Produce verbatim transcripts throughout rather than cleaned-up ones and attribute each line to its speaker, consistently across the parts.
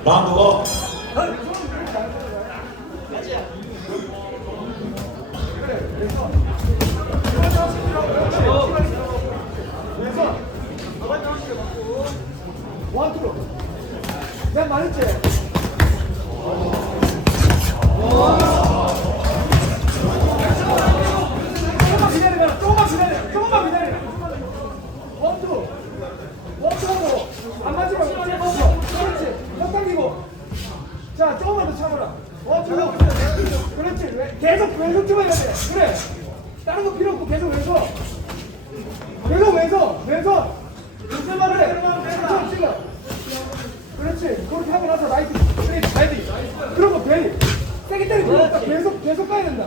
Speaker 1: 라운드 업.
Speaker 2: 원투로 내가 말했지? 조금만 기다려봐. 조금만 기다려. 조금만 기다려. 원투 원투하고 안 맞지 말고 원투. 그렇지. 턱 당기고. 자 조금만 더 참아라. 원투. 그렇지. 왜- 계속 왼손 찍어야 돼. 그래. 다른 거 필요 없고 계속 왼손. 계속 왼손. 왼손. 왼손 말해. 천천히 찍어. 그렇지. 그렇게 하고 나서 라이트. 스트레이트. 라이트. 그러고 베리. 세게 때리고 필요 없다. 계속 계속 가야 된다.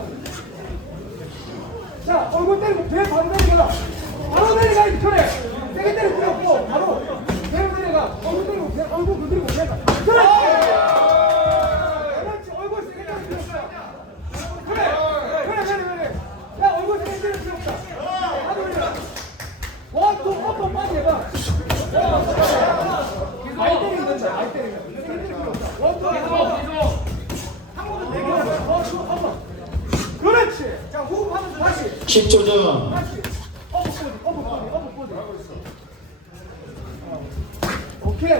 Speaker 2: 자, 얼굴 때리고 배 바로 내려가. 바로 내려가. 그래. 세게 때리고 필요 없고 바로 배로 내려가. 얼굴 때리고 배, 얼굴 건드리고 배가. 그렇지. 그렇지. 얼굴 세게 때리고 필요 없다. 그래. 그래, 그래, 그래. 야, 얼굴 세게 때리고 필요 없다. 하도 그래. 원, 투, 한번 빨리 해봐. 아이 때리면 된다. 아이 때리면. 세게 때리고 필요 없다. 원, 투, 한번. 한 번은 네 개. 원, 투, 한 번. 그렇지. 자, 호흡하면서 다시.
Speaker 1: 십 초 전.
Speaker 2: 다시. 어버 포즈, 어버 포즈, 어버 포즈. 오케이.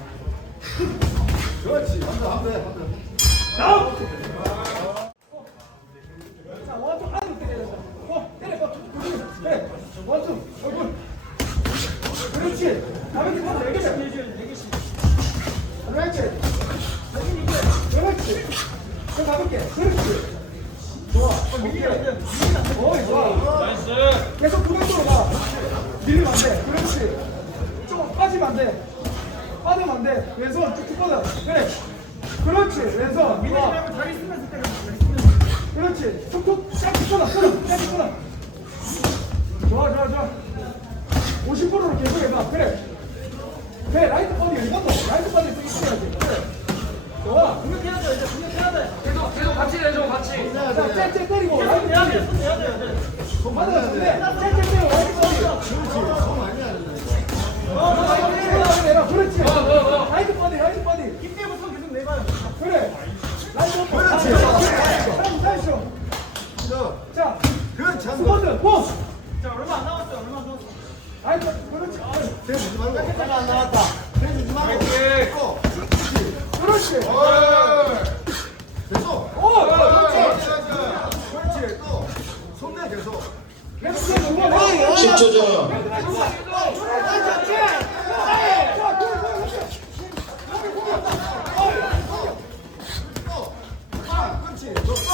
Speaker 2: 그렇지. 한대, 한대, 한대. 다운. 자, 원투 안으로 때려야 된다. 어, 때려, 어, 그래. 원투, 얼굴. 그렇지. 가볍게 한번 네 개씩. 네 개씩. 그렇지. 그렇지. 더 가볍게. 그렇지. 좋아. 오케이. 어이, 좋아. 나이스. 계속 구강도로 가. 밀리면 안 돼. 그렇지. 조금 빠지면 안 돼. 빠지면 안 돼. 왼손 쭉쭉 뻗어. 그래. 그렇지. 왼손. 밀리지 말고 다리 쓰면서 때려. 그렇지. 툭툭 쫙쭉 뻗어. 뻗어. 쫙쭉 뻗어. 좋아, 좋아, 좋아. 오십 퍼센트로 계속 해봐. 그래. 그래. 라이트 버디 이것도. 라이트 버디 쓰기 시작해야지. 그래. 좋아. 공격해야 돼. 이제 공격해야 돼. 계속, 계속 같이 내줘, 같이. 자, 째, 째 때리고. 라이트 버디. 손 내야 돼, 손 내야 돼. 손 받아야 돼. 째, 째 때리고. 라이트 버디. 그렇지. 손 많이 안 돼. 어, 라이트 내라. 그렇지. 라이트 버디, 라이트 버디. 이때부터 계속 내봐요. 그래. 라이트 버디. 그렇지. 사람 사이쇼. 자, 그렇지. 스쿼트. 포. 자, 얼마 안 남았어요. 얼마 안 남았어. 라이트 버디. 그렇지. 대주지 말고. 얼마 안 남았다. 대주지 말고. 그렇지. 됐어. 오, 그렇지. 그렇지. 또 손대 계속. 계속 두 번.
Speaker 1: 십 초 전.
Speaker 2: 그렇지.